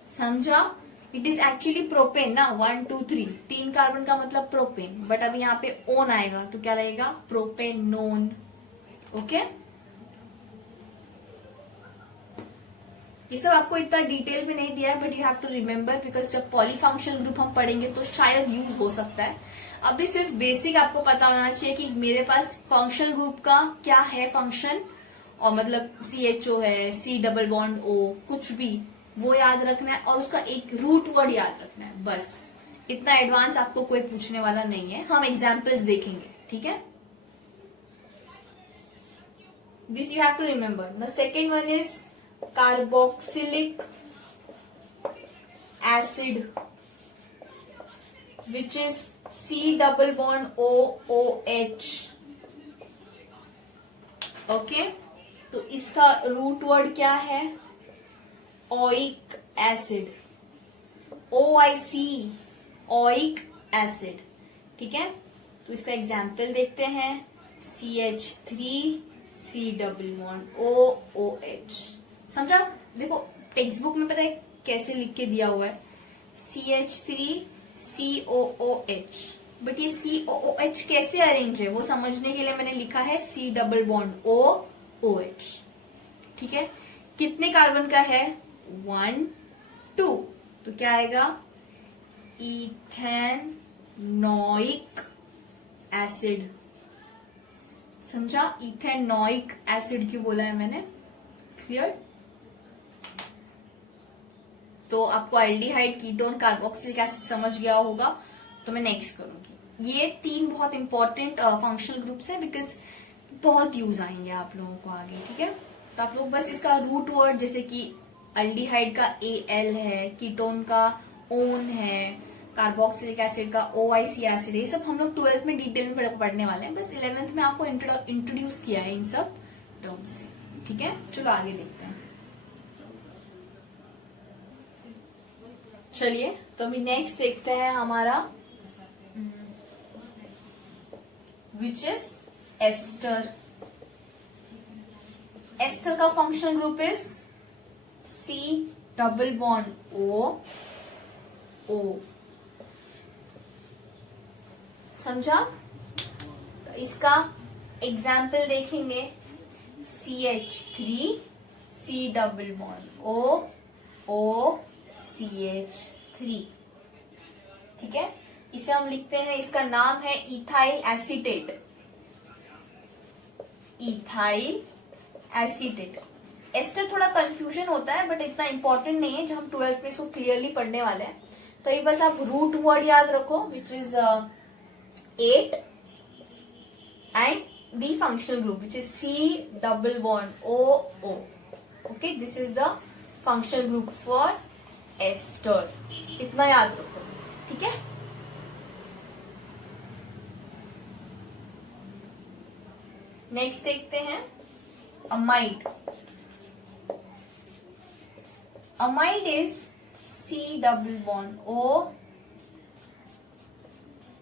समझा? इट इज एक्चुअली प्रोपेन ना, 1 2 3, 3 कार्बन का मतलब प्रोपेन, बट अभी यहाँ पे ओन आएगा तो क्या लगेगा? प्रोपेनोन। ओके, ये सब आपको इतना डिटेल में नहीं दिया है, but you have to remember, because जब पॉलीफंक्शनल ग्रुप हम पढ़ेंगे तो शायद यूज हो सकता है। अभी सिर्फ बेसिक आपको पता होना चाहिए कि मेरे पास फंक्शनल ग्रुप का क्या है फंक्शन, और मतलब CHO है, C+O, कुछ भी वो याद रखना है, और उसका एक रूट वर्ड याद रखना है, बस। इतना एडवांस आपको कोई पूछने वाला नहीं है, हम एग्जाम्पल्स देखेंगे। ठीक है, this you have to remember. The second one is carboxylic acid, which is C+OOH। Okay, तो इसका रूट वर्ड क्या है? Oic acid, OIC, oic acid. ठीक है, तो इसका एग्जाम्पल देखते हैं, CH3C+OOH। समझा? देखो टेक्स्ट बुक में पता है कैसे लिख के दिया हुआ है, CH3COOH, बट ये COOH कैसे अरेंज है वो समझने के लिए मैंने लिखा है C+OOH। ठीक है, कितने कार्बन का है? 1 2, तो क्या आएगा? Ethanoic acid. समझा? इथेनोइक एसिड क्यों बोला है मैंने? क्लियर? तो आपको एल्डिहाइड, कीटोन, कार्बोक्सिलिक एसिड समझ गया होगा, तो मैं नेक्स्ट करूंगी। ये 3 बहुत इंपॉर्टेंट फंक्शनल ग्रुप्स हैं, बिकॉज बहुत यूज आएंगे आप लोगों को आगे, ठीक है? तो आप लोग बस इसका रूट वर्ड, जैसे कि एल्डिहाइड का AL है, कीटोन का ओन है, कार्बोक्सिलिक एसिड का OIC एसिड, ये सब हम लोग 12th में डिटेल में पढ़ने वाले हैं। बस 11th में आपको इंट्रोड्यूस किया है इन सब टर्म्स से, ठीक है? चलो आगे देखते हैं। चलिए, तो अभी नेक्स्ट देखते हैं हमारा विच इज एस्टर। एस्टर का functional group is C double bond O। समझा? तो इसका एग्जाम्पल देखेंगे, CH3 C double bond O CH3, ठीक है? इसे हम लिखते हैं, इसका नाम है ethyl acetate. Ethyl acetate. Ester थोड़ा कंफ्यूजन होता है, बट इतना इंपॉर्टेंट नहीं है, जो हम 12th में इसको क्लियरली पढ़ने वाले हैं। तो ये बस आप रूट वर्ड याद रखो, which is 8 and the functional group which is C double bond O। Okay, this is the functional group for ester. इतना याद रखो, ठीक है? नेक्स्ट देखते हैं amide. Amide is C double bond O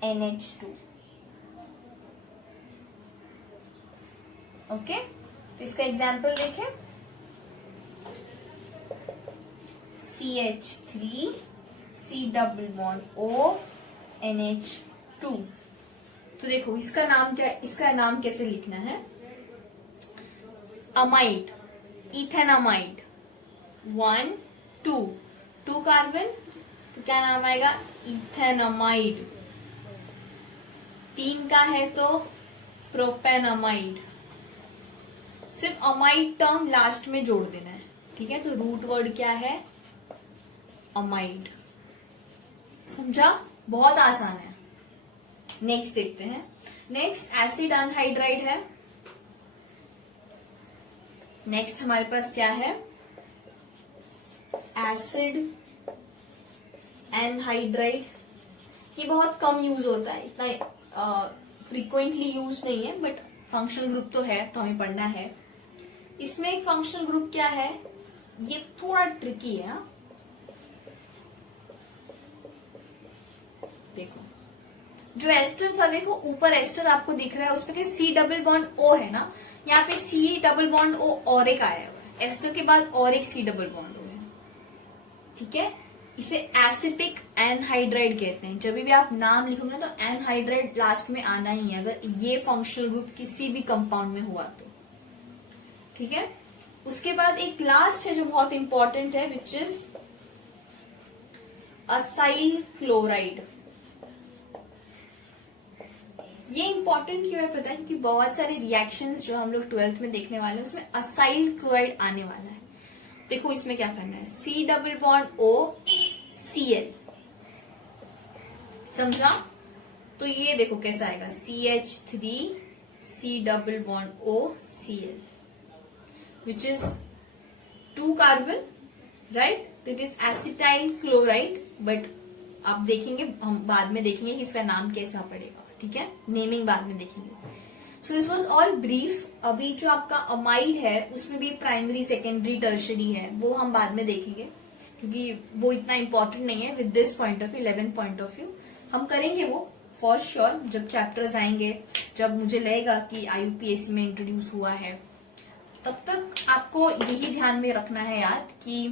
NH2। Okay, तो इसका एग्जाम्पल देखें, CH3 C double bond O NH2। तो देखो इसका नाम क्या, इसका नाम कैसे लिखना है? अमाइड, इथेनामाइड, 1 2 कार्बन, तो क्या नाम आएगा? इथेनामाइड। 3 का है तो प्रोपेनामाइड। सिर्फ अमाइड टर्म लास्ट में जोड़ देना है, ठीक है? तो रूट वर्ड क्या है? अमाइड। समझा? बहुत आसान है। नेक्स्ट देखते हैं। नेक्स्ट एसिड अनहाइड्राइड है। नेक्स्ट हमारे पास क्या है? Acid anhydride. ये बहुत कम यूज होता है, इतना फ्रीक्वेंटली यूज नहीं है, बट फंक्शनल ग्रुप तो है, तो हमें पढ़ना है। इसमें एक फंक्शनल ग्रुप क्या है, ये थोड़ा ट्रिकी है। देखो जो एस्टर था, देखो ऊपर एस्टर आपको दिख रहा है, उस पर C डबल बॉन्ड O है ना, यहाँ पे C डबल बॉन्ड O और एक आया हुआ है, एस्टर के बाद और एक C डबल बॉन्ड O है, ठीक है? इसे एसिटिक एनहाइड्राइड कहते हैं। जब भी आप नाम लिखोगे ना, तो एनहाइड्राइड लास्ट में आना ही है, अगर ये फंक्शनल ग्रुप किसी भी कंपाउंड में हुआ तो, ठीक है? उसके बाद एक लास्ट है जो बहुत इंपॉर्टेंट है, विच इज असाइल क्लोराइड। ये इंपॉर्टेंट क्यों है पता है? क्योंकि बहुत सारे रिएक्शंस जो हम लोग 12th में देखने वाले हैं, उसमें असाइल क्लोराइड आने वाला है। देखो इसमें क्या करना है, C double bond O Cl। समझा? तो ये देखो कैसा आएगा, CH3 C double bond O Cl, which is 2 carbon, right? It is acetyl chloride, but आप देखेंगे, हम बाद में देखेंगे कि इसका नाम कैसा पड़ेगा, ठीक है? नेमिंग बाद में देखेंगे। सो दिस वाज ऑल ब्रीफ। अभी जो आपका अमाइड है, उसमें भी प्राइमरी, सेकेंडरी, टर्शरी है, वो हम बाद में देखेंगे, क्योंकि वो इतना इंपॉर्टेंट नहीं है with this point of view, 11th point of view. हम करेंगे वो फॉर श्योर, जब चैप्टर्स आएंगे, जब मुझे लगेगा कि IUPAC में इंट्रोड्यूस हुआ है। तब तक आपको यही ध्यान में रखना है याद कि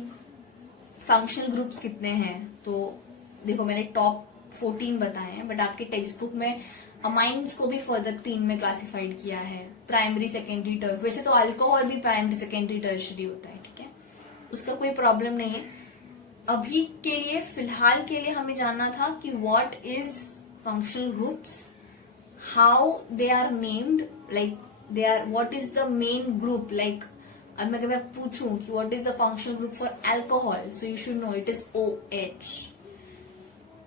फंक्शनल ग्रुप्स कितने हैं। तो देखो मैंने टॉप 14 बताए हैं, बट आपके टेक्स्ट बुक में अमाइंस को भी फर्दर 3 में क्लासिफाइड किया है, प्राइमरी, सेकेंडरी, टर्शरी। वैसे तो अल्कोहल भी प्राइमरी, सेकेंडरी, टर्शरी होता है, ठीक है? उसका कोई प्रॉब्लम नहीं है। अभी के लिए फिलहाल के लिए हमें जानना था कि what is functional groups, how they are named, like they are, what is the main group, like अब मैं कभी पूछूं कि what is the functional group for alcohol, so you should know it is OH।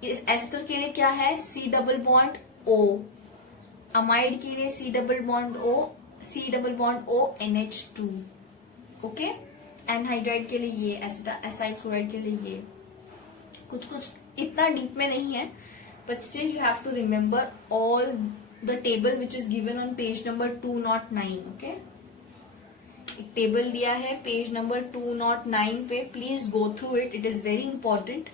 Ester के लिए क्या है, C double bond O। Amide के लिए C double bond O NH2। Okay, anhydride के लिए ये, एसाइल क्लोराइड के लिए ये। कुछ इतना डीप में नहीं है, but still you have to remember all the table which is given on page number 209। Okay, एक टेबल दिया है पेज नंबर 209 पे, please go through it, it is very important.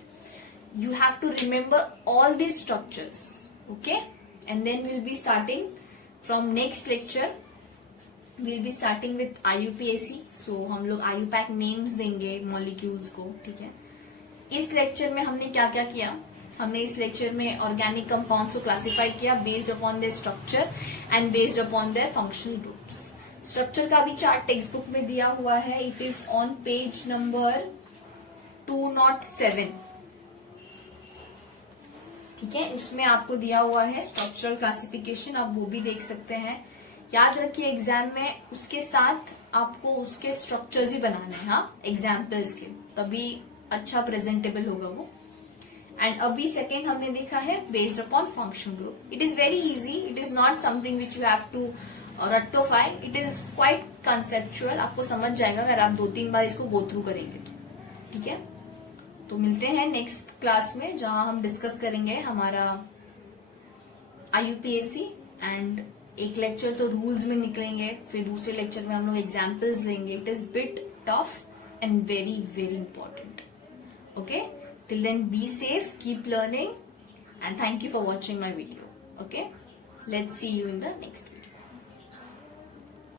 You have to remember all these structures, okay? And then we'll be starting from next lecture. We'll be starting with IUPAC. So हम लोग IUPAC names देंगे molecules को, ठीक है? इस lecture में हमने क्या क्या किया, हमने इस लेक्चर में ऑर्गेनिक कंपाउंड्स को क्लासिफाई किया based upon their structure and based upon their functional groups. Structure का भी चार्ट टेक्स्ट बुक में दिया हुआ है, it is on page number 207, ठीक है? उसमें आपको दिया हुआ है स्ट्रक्चरल क्लासिफिकेशन, आप वो भी देख सकते हैं। याद रखिए एग्जाम में उसके साथ आपको उसके स्ट्रक्चर्स ही बनाने हैं, हाँ, एग्जाम्पल्स के, तभी अच्छा प्रेजेंटेबल होगा वो। एंड अभी सेकेंड हमने देखा है based upon function group. It is very easy, it is not something which you have to रट्टोफाई, इट इज क्वाइट कंसेप्चुअल, आपको समझ जाएगा अगर आप 2-3 बार इसको गो थ्रू करेंगे तो, ठीक है? तो मिलते हैं नेक्स्ट क्लास में, जहां हम डिस्कस करेंगे हमारा IUPAC, एंड एक लेक्चर तो रूल्स में निकलेंगे, फिर दूसरे लेक्चर में हम लोग एग्जाम्पल्स लेंगे। It is bit tough and very very important. Okay, till then be safe, keep learning, and thank you for watching my video. Okay, let's see you in the next video.